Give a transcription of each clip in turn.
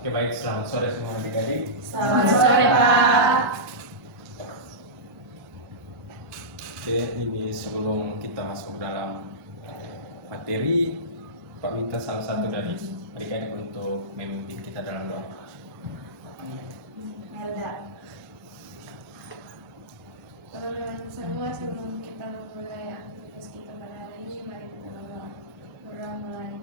Oke baik, selamat sore semua adik-adik. Selamat sore Pak. Oke, ini sebelum kita masuk dalam materi, Pak minta salah satu dari adik-adik untuk memimpin kita dalam doa. Melda. Teman-teman semua, sebelum kita memulai aktivitas kita pada hari ini, mari kita berdoa. Berdoa mulai.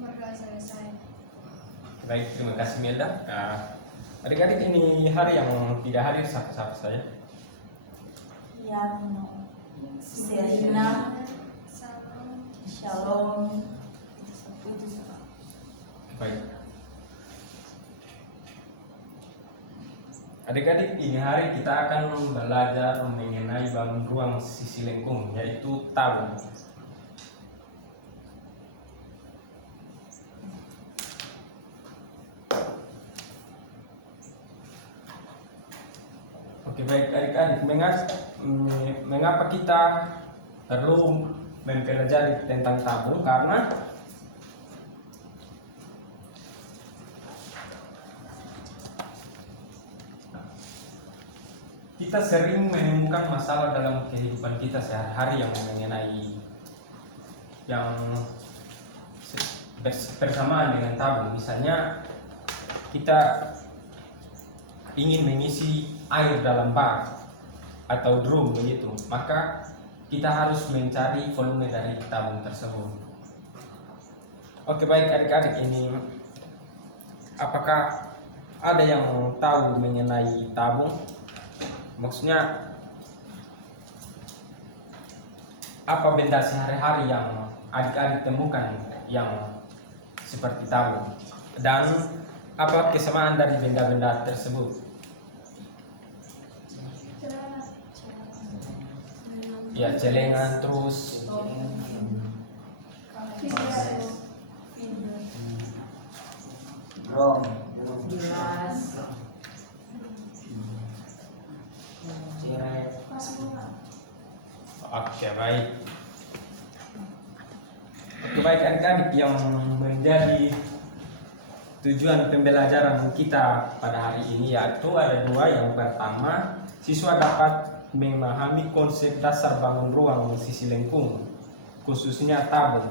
Berdoa selesai. Baik, terima kasih Melda. Adik-adik, ini hari yang tidak hadir siapa saja? Yano, Serina, Salam. Shalom. Baik. Adik-adik, ini hari kita akan belajar mengenai bangun ruang sisi lengkung, yaitu tabung. Oke baik adik-adik, mengapa kita perlu mempelajari tentang tabung? Karena kita sering menemukan masalah dalam kehidupan kita sehari-hari yang mengenai yang bersamaan dengan tabung. Misalnya kita ingin mengisi air dalam bak atau drum begitu, maka kita harus mencari volume dari tabung tersebut. Oke baik adik-adik, ini apakah ada yang tahu mengenai tabung? Maksudnya apa benda sehari-hari yang adik-adik temukan yang seperti tabung, dan apa kesamaan dari benda-benda tersebut? Ya, celengan, terus Rom, gelas, ciret. oke baik. Oke baik adik-adik, yang menjadi tujuan pembelajaran kita pada hari ini yaitu ada dua. Yang pertama, siswa dapat memahami konsep dasar bangun ruang sisi lengkung, khususnya tabung.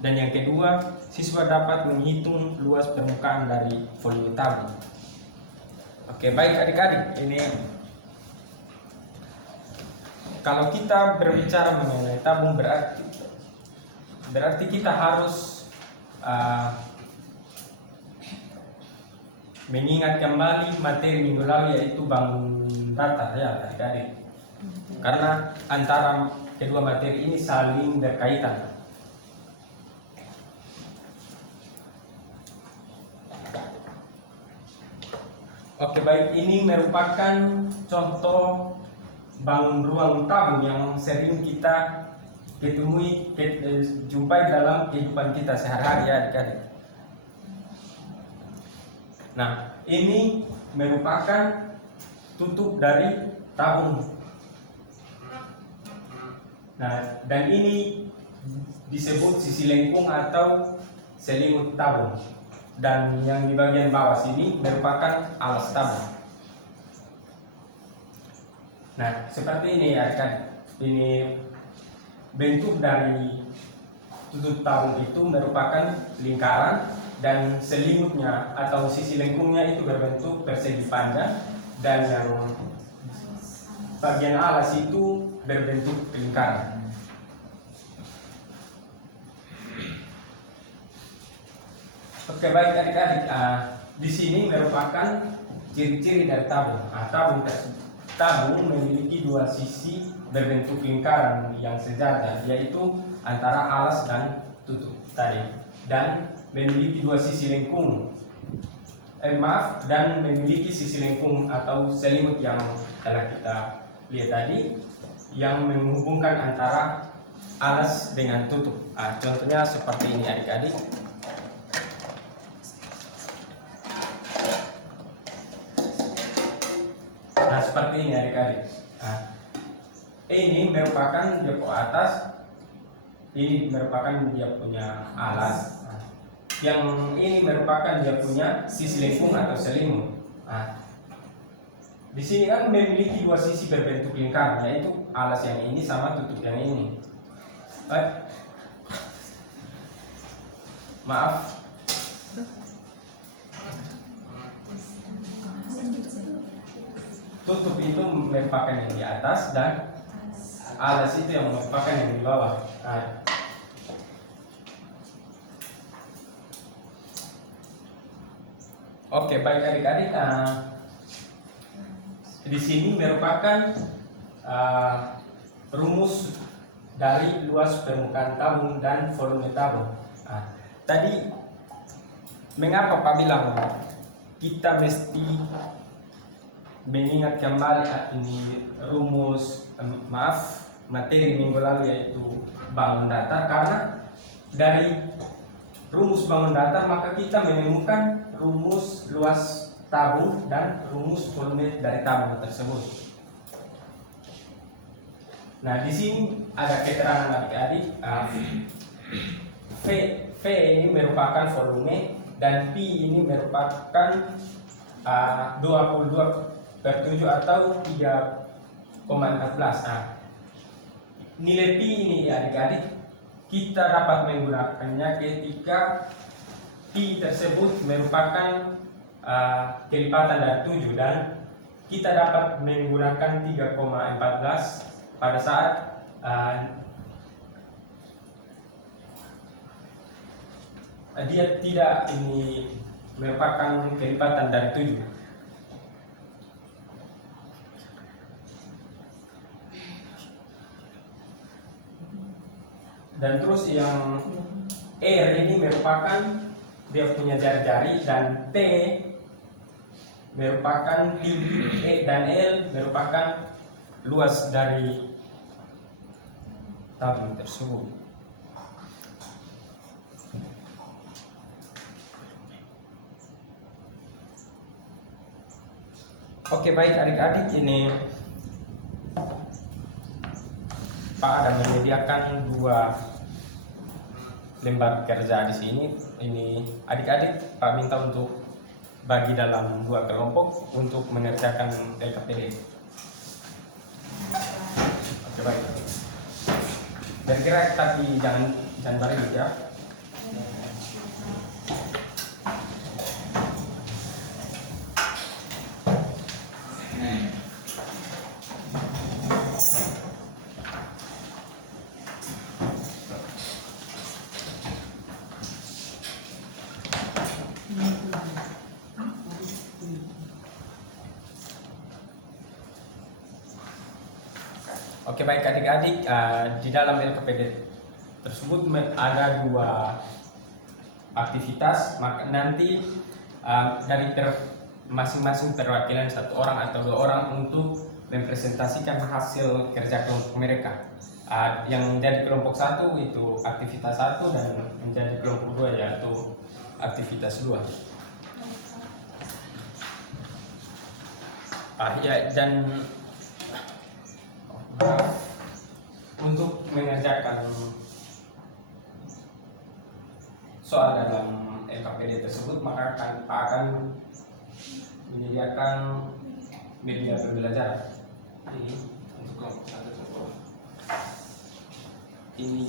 Dan yang kedua, siswa dapat menghitung luas permukaan dari volume tabung. Oke baik adik-adik, ini kalau kita berbicara mengenai tabung berarti kita harus mengingat kembali materi minggu lalu, yaitu bangun datar ya adik-adik, karena antara kedua materi ini saling berkaitan. Oke baik, ini merupakan contoh bangun ruang tabung yang sering kita jumpai dalam kehidupan kita sehari-hari ya adik-adik. Nah, ini merupakan tutup dari tabung. Nah, dan ini disebut sisi lengkung atau selimut tabung. Dan yang di bagian bawah sini merupakan alas tabung. Nah, seperti ini ya kan. Ini bentuk dari tutup tabung itu merupakan lingkaran, dan selimutnya atau sisi lengkungnya itu berbentuk persegi panjang, dan yang bagian alas itu berbentuk lingkaran. Oke baik adik-adik, di sini merupakan ciri-ciri dari tabung. Tabung memiliki dua sisi berbentuk lingkaran yang sejajar, yaitu antara alas dan tutup tadi, dan memiliki dua sisi lengkung. Dan memiliki sisi lengkung atau selimut yang telah kita lihat tadi, yang menghubungkan antara alas dengan tutup. Contohnya seperti ini adik-adik. Nah seperti ini adik-adik. Ini merupakan depo atas Ini merupakan dia punya alas. Nah, yang ini merupakan dia punya sisi lengkung atau selimut. Nah, di sini kan memiliki dua sisi berbentuk lingkar, yaitu alas yang ini sama tutup yang ini. Maaf. Tutup itu merupakan yang di atas dan alas itu yang merupakan yang di bawah. Nah, oke, baik adik-adik. Di sini merupakan rumus dari luas permukaan tabung dan volume tabung. Tadi mengapa Pak bilang kita mesti mengingat kembali ini rumus materi minggu lalu, yaitu bangun datar, karena dari rumus bangun datar maka kita menemukan rumus luas tabung dan rumus volume dari tabung tersebut. Nah, di sini ada keterangan adik-adik. V ini merupakan volume dan P ini merupakan 22/7 atau 3,14. Nah, nilai P ini adik-adik kita dapat menggunakannya ketika P tersebut merupakan kelipatan dari 7, dan kita dapat menggunakan 3,14 pada saat dia tidak ini merupakan kelipatan dari 7. Dan terus yang R ini merupakan dia punya jari-jari, dan T merupakan tinggi, E dan L merupakan luas dari tabung tersebut. Oke, baik adik-adik, ini Pak ada menyediakan 2 lembar kerja di sini. Ini adik-adik Pak minta untuk bagi dalam 2 kelompok untuk mengerjakan LKPD. Oke, baik. Kira-kira tapi jangan bareng ya. Oke, baik adik-adik, di dalam LKPD tersebut ada 2 aktivitas. Maka nanti dari masing-masing perwakilan 1 orang atau 2 orang untuk mempresentasikan hasil kerja kelompok mereka. Yang menjadi kelompok 1 itu aktivitas 1, dan menjadi kelompok 2 yaitu aktivitas 2. Ya, dan untuk mengerjakan soal dalam LKPD tersebut, maka akan menyediakan media pembelajaran. Ini untuk kelompok 1 ini.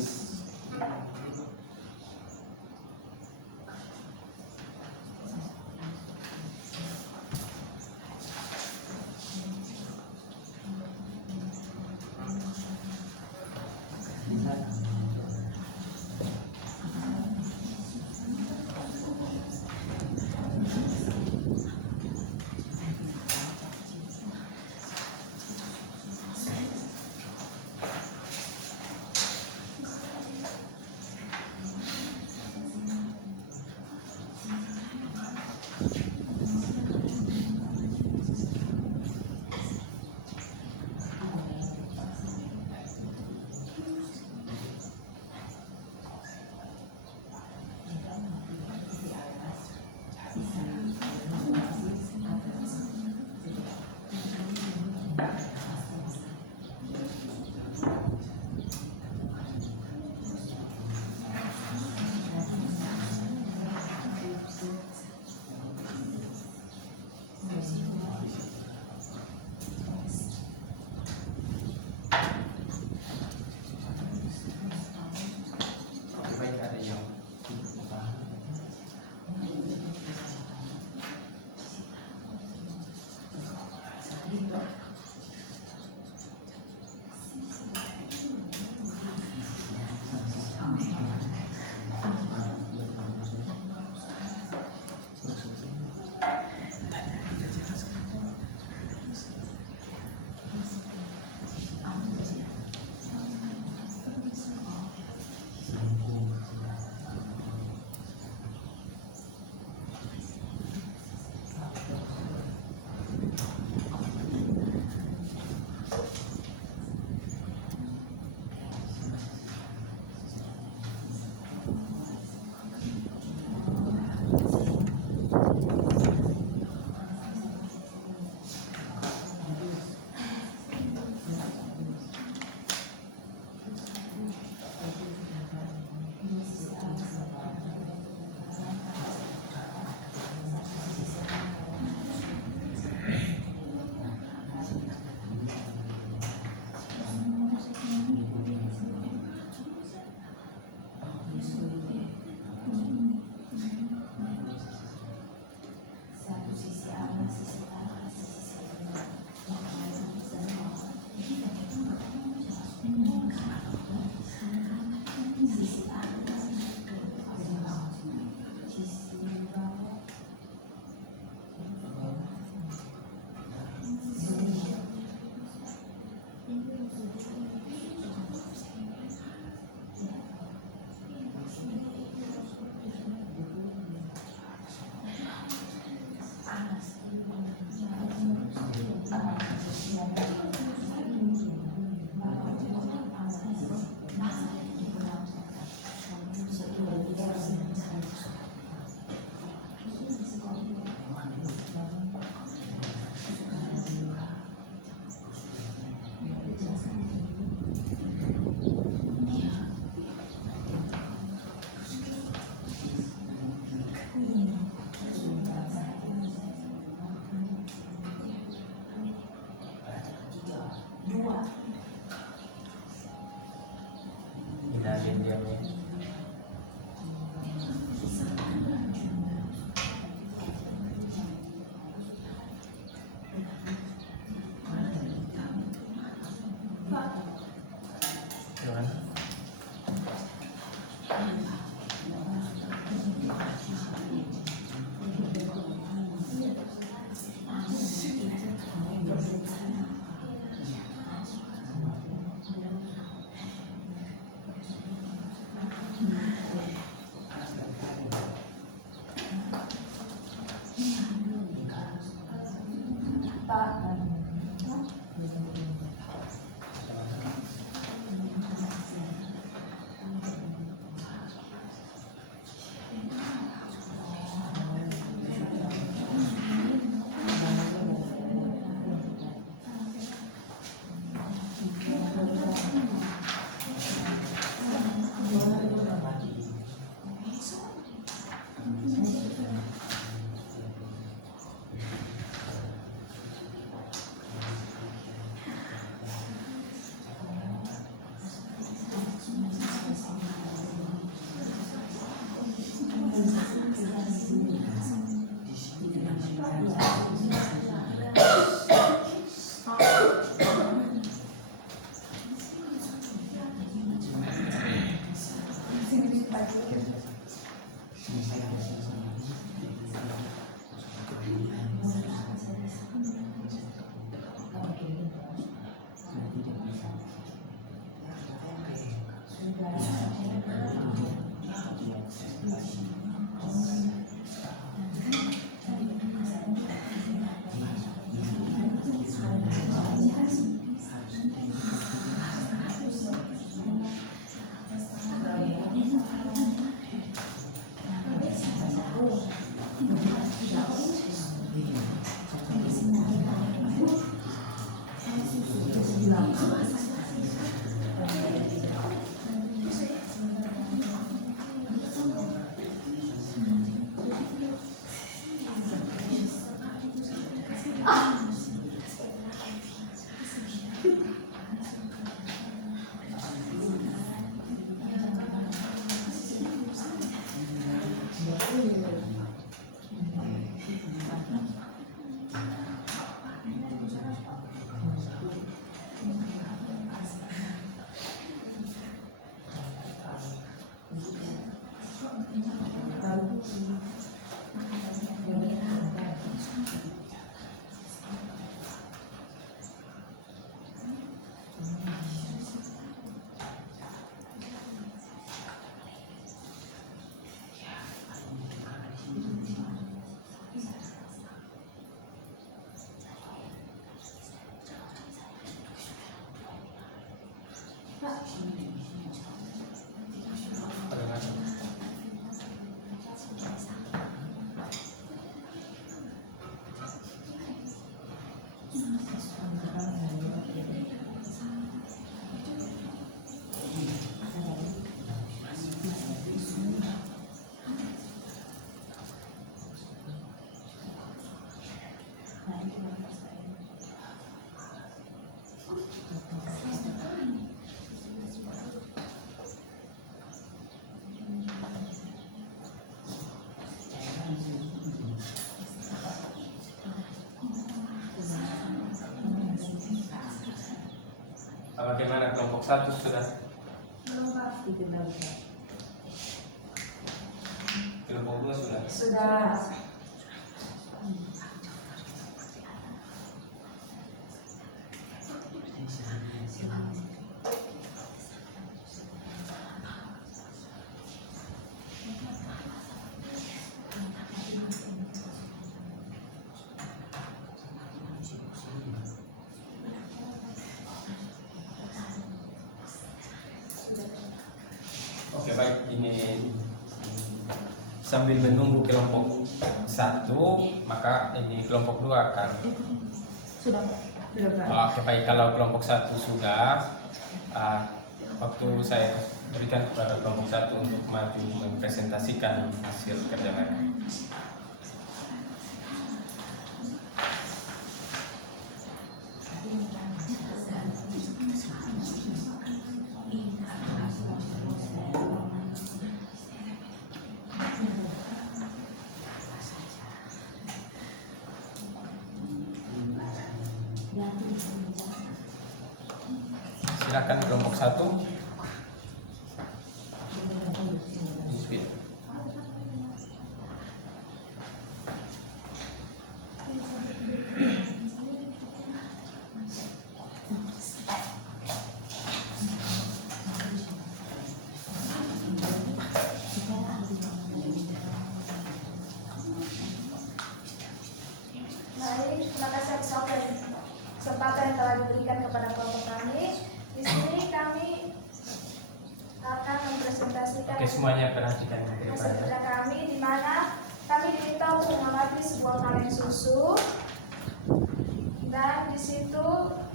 Bagaimana kelompok 1 sudah? Kelompok 2 sudah? Sudah. Oke, baik, ini sambil menunggu kelompok 1, maka ini kelompok 2 akan. Sudah. Oke, baik, kalau kelompok 1 sudah, waktu saya berikan kepada kelompok 1 untuk maju mempresentasikan hasil kerja mereka. Silakan kelompok 1. Baik, terima kasih atas kesempatan yang telah diberikan kepada kelompok kami. Di sini kami akan mempresentasikan Oke, semuanya perhatikan ke hasil depan. kerja kami, di mana kami diminta untuk mengamati sebuah kaleng susu, dan di situ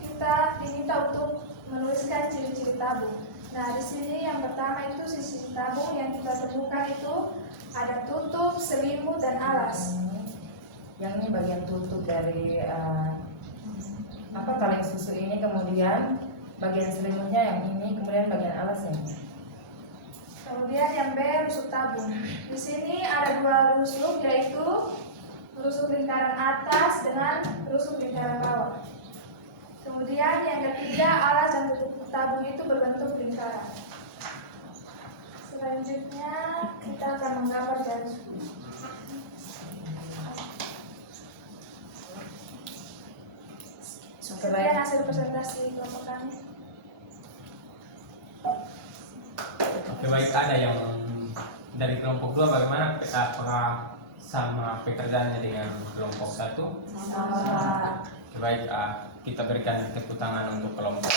kita diminta untuk menuliskan ciri-ciri tabung. Nah, di sini yang pertama itu sisi tabung yang kita temukan itu ada tutup, selimut, dan alas. Yang ini bagian tutup dari kaleng susu ini, kemudian bagian selimutnya yang ini, kemudian bagian alasnya. Kemudian yang B, rusuk tabung. Di sini ada 2 rusuk, yaitu rusuk lingkaran atas dengan rusuk lingkaran bawah. Kemudian yang ketiga, alas dan tutup tabung itu berbentuk lingkaran. Selanjutnya kita akan menggambar garis. Sekian hasil presentasi kelompok kami. Oke baik, ada yang dari kelompok 2 bagaimana apakah sama pekerjaannya dengan kelompok 1? Sama. Oke baik, kita berikan tepuk tangan untuk kelompok 1.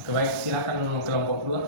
Oke baik, silakan kelompok 2.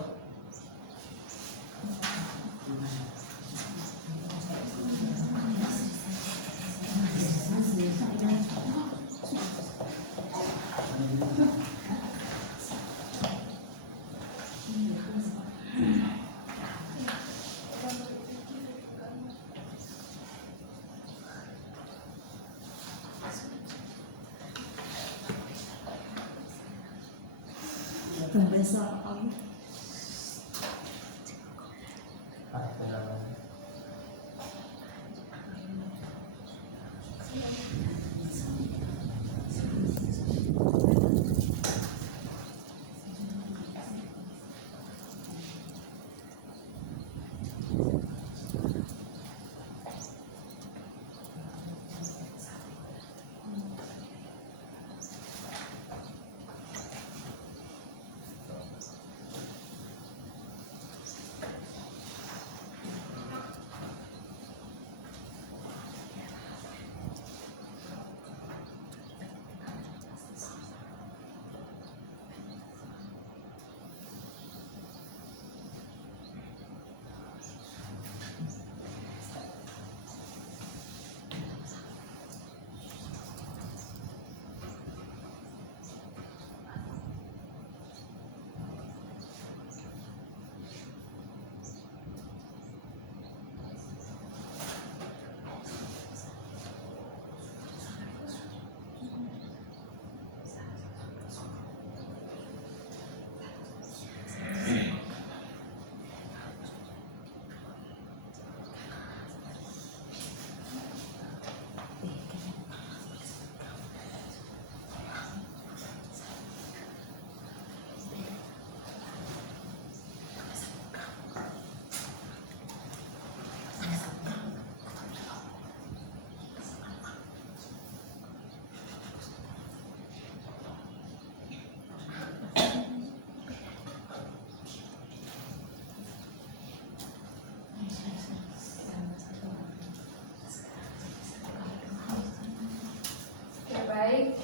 Baik,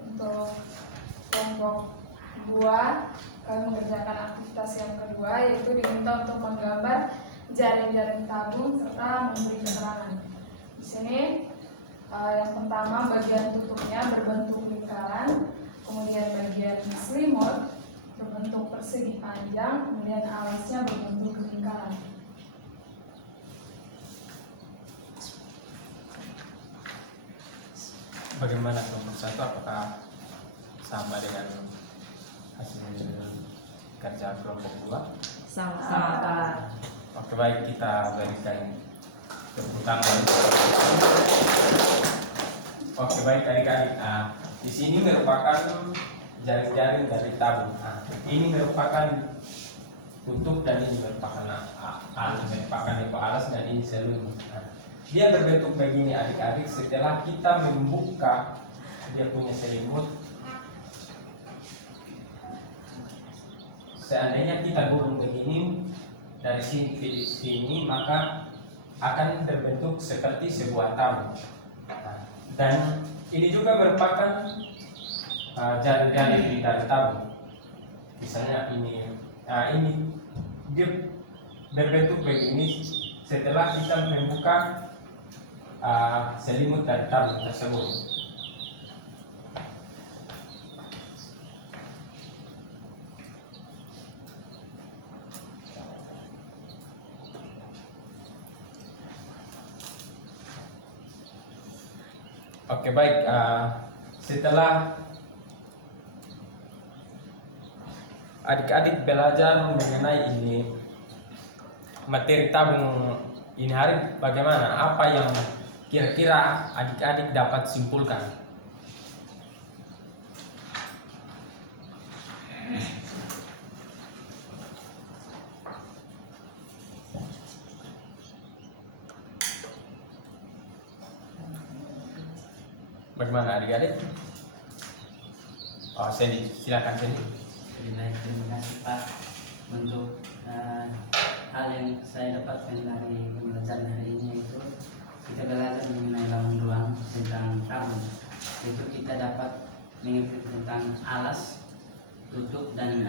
untuk kelompok 2 kami mengerjakan aktivitas yang kedua, yaitu diminta untuk menggambar jaring-jaring tabung serta memberi keterangan. Di sini yang pertama bagian tutupnya berbentuk lingkaran, kemudian bagian selimut berbentuk persegi panjang, kemudian alisnya berbentuk lingkaran. Bagaimana kelompok 1, apakah sama dengan hasil kerja kelompok 2? Sama. Oke baik, kita berikan tepuk tangan. Oke baik adik-adik, di sini merupakan jaring-jaring dari tabung. Ini merupakan tutup dan ini merupakan alas dan ini selimut. Dia berbentuk begini adik-adik. Setelah kita membuka dia punya selimut, seandainya kita gulung begini dari sini ke sini, maka akan terbentuk seperti sebuah tabung. Dan ini juga merupakan jaring-jaring dari tabung. Misalnya ini dia berbentuk begini setelah kita membuka selimut dari tabung tersebut. Oke baik, setelah adik-adik belajar mengenai ini materi tabung ini hari, bagaimana? Apa yang kira-kira adik-adik dapat simpulkan? Bagaimana adik-adik? Oh, Sedi, silakan Sedi. Terima kasih Pak untuk hal yang saya dapatkan dari pembelajaran hari ini, yaitu kita belajar mengenai bangun ruang tentang tabung. Itu kita dapat mengerti tentang alas, tutup dan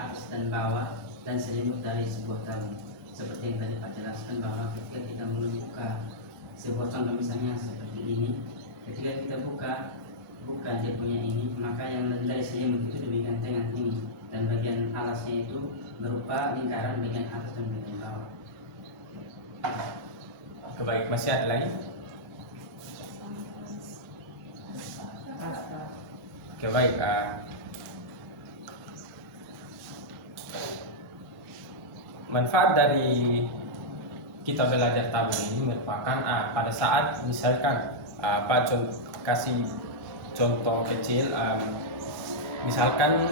atas dan bawah dan selimut dari sebuah tabung. Seperti yang tadi Pak jelaskan bahwa ketika kita membuka sebuah contoh misalnya seperti ini, ketika kita buka dia punya ini, maka yang dari selimut itu di bagian tengah ini, dan bagian alasnya itu berupa lingkaran bagian atas dan bagian bawah. Baik, masih ada lagi? Oke, baik. Manfaat dari kita belajar tabung ini merupakan pada saat misalkan Pak kasih contoh kecil, misalkan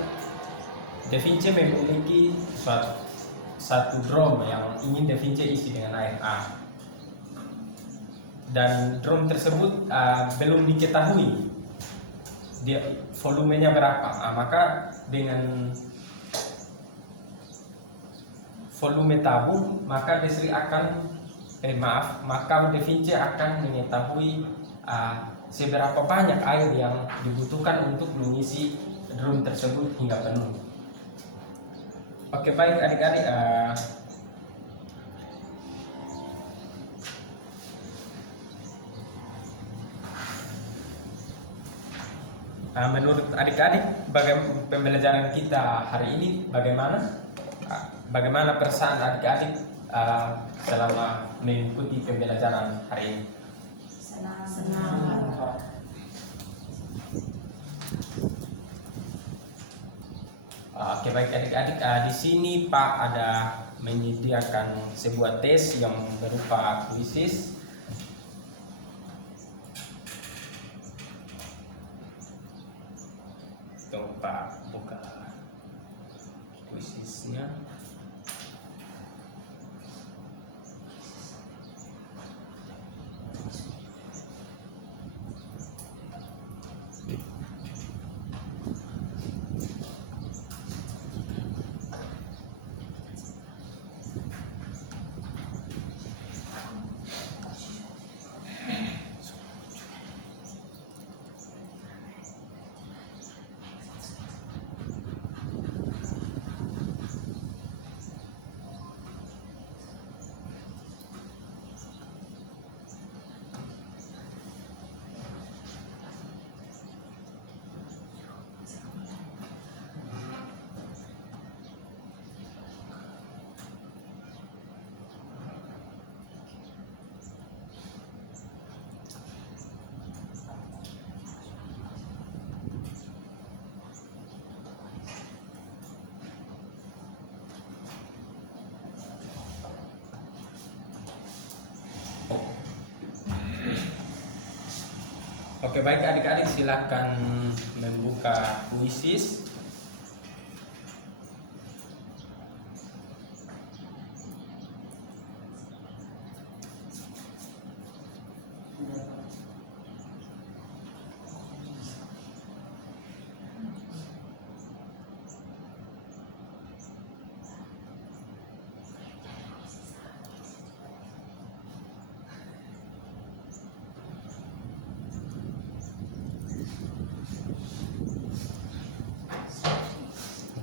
Da Vinci memiliki satu drum yang ingin Da Vinci isi dengan air A, dan drum tersebut belum diketahui dia volumenya berapa, maka dengan volume tabung maka maka Da Vinci akan mengetahui seberapa banyak air yang dibutuhkan untuk mengisi drum tersebut hingga penuh. Oke, baik adik-adik, menurut adik-adik pembelajaran kita hari ini bagaimana? Bagaimana perasaan adik-adik selama mengikuti pembelajaran hari ini? Senang. Oke, baik adik-adik, di sini Pak ada menyediakan sebuah tes yang berupa kuisis. Tunggu Pak buka kuisisnya. Oke, baik adik-adik, silakan membuka kuisis.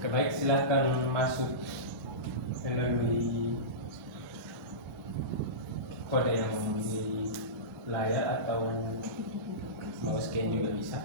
Baik, silakan masuk melalui kode yang di layar atau mau scan juga bisa.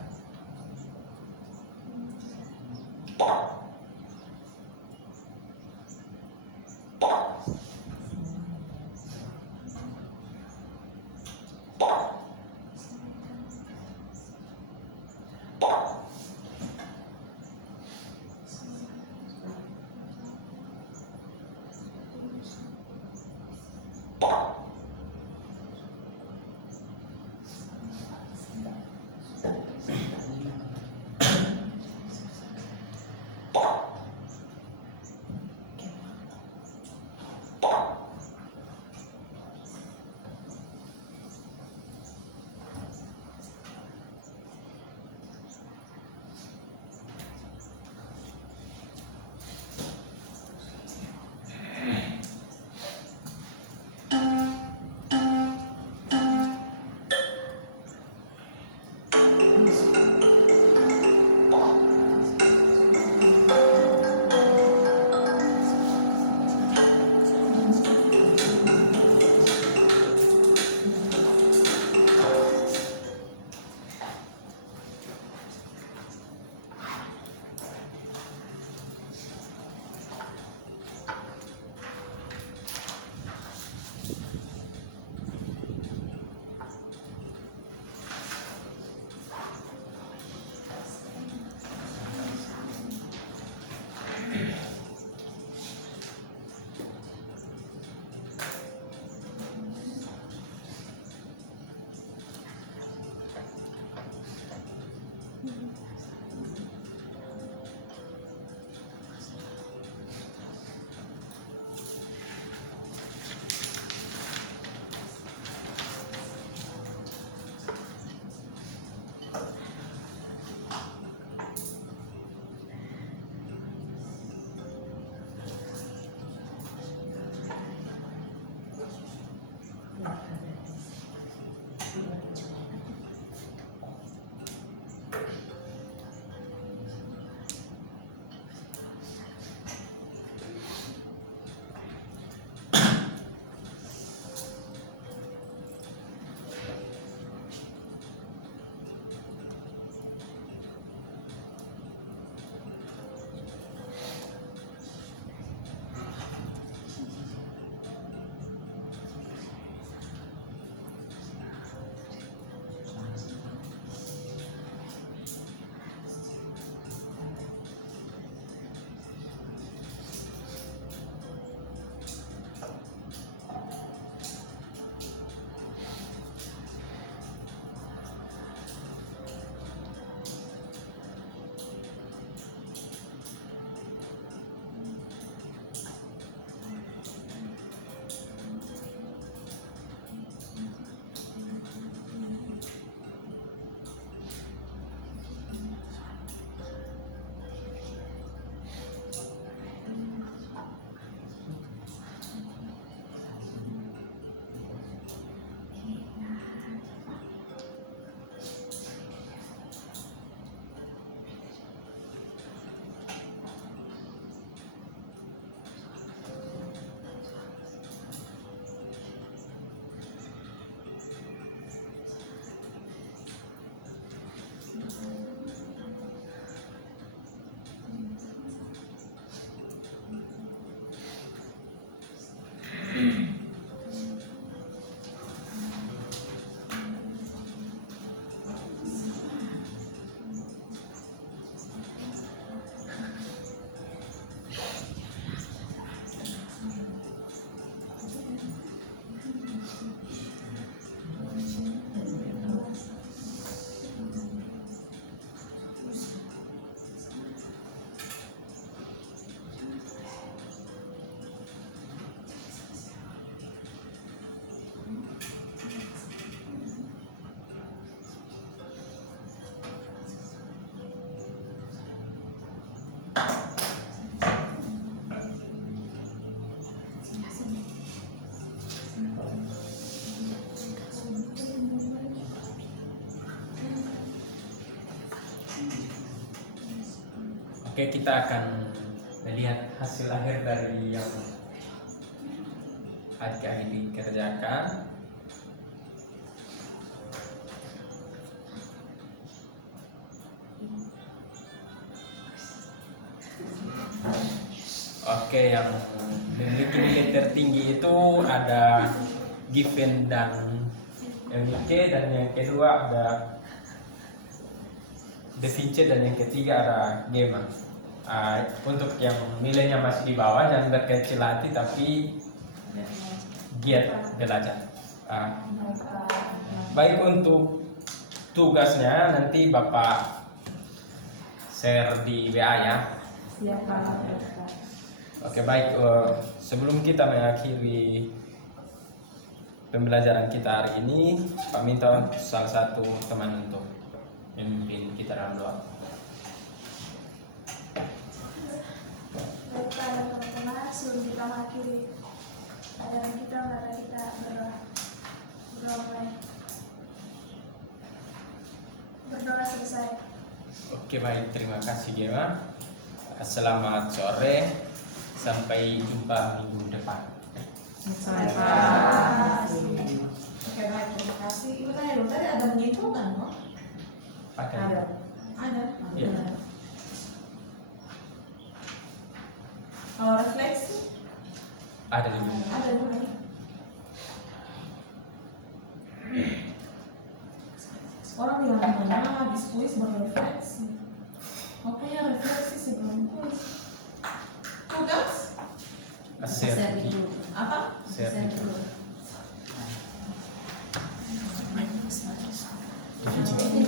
Oke, kita akan melihat hasil akhir dari yang adik-adik dikerjakan. Oke, yang memiliki nilai tertinggi itu ada Given dan Enrique, dan yang kedua ada De Vinci, dan yang ketiga ada Gemma. Untuk yang nilainya masih di bawah, jangan berkecil hati tapi giat belajar. Baik, untuk tugasnya nanti Bapak share di WA ya. Siap Pak. Oke, baik, sebelum kita mengakhiri pembelajaran kita hari ini, Pak minta salah satu teman untuk memimpin kita dalam doa. Baiklah teman-teman, sebelum kita mengakhiri pelajaran kita, mari kita berdoa. Berdoa mulai. Berdoa selesai. Oke, baik, terima kasih Gemma. Selamat sore, sampai jumpa minggu depan. Sampai Oke baik, terima kasih. Ibu tanya dulu, tadi ada menyimpulkan kok? Pakai. Ada. Iya. Kalau refleksi? Ada juga. Ada juga. Orang bilang gimana habis kuis baru refleksi. Pokoknya refleksi sebelum kuis. Tugas? Share. Apa? Share. Ini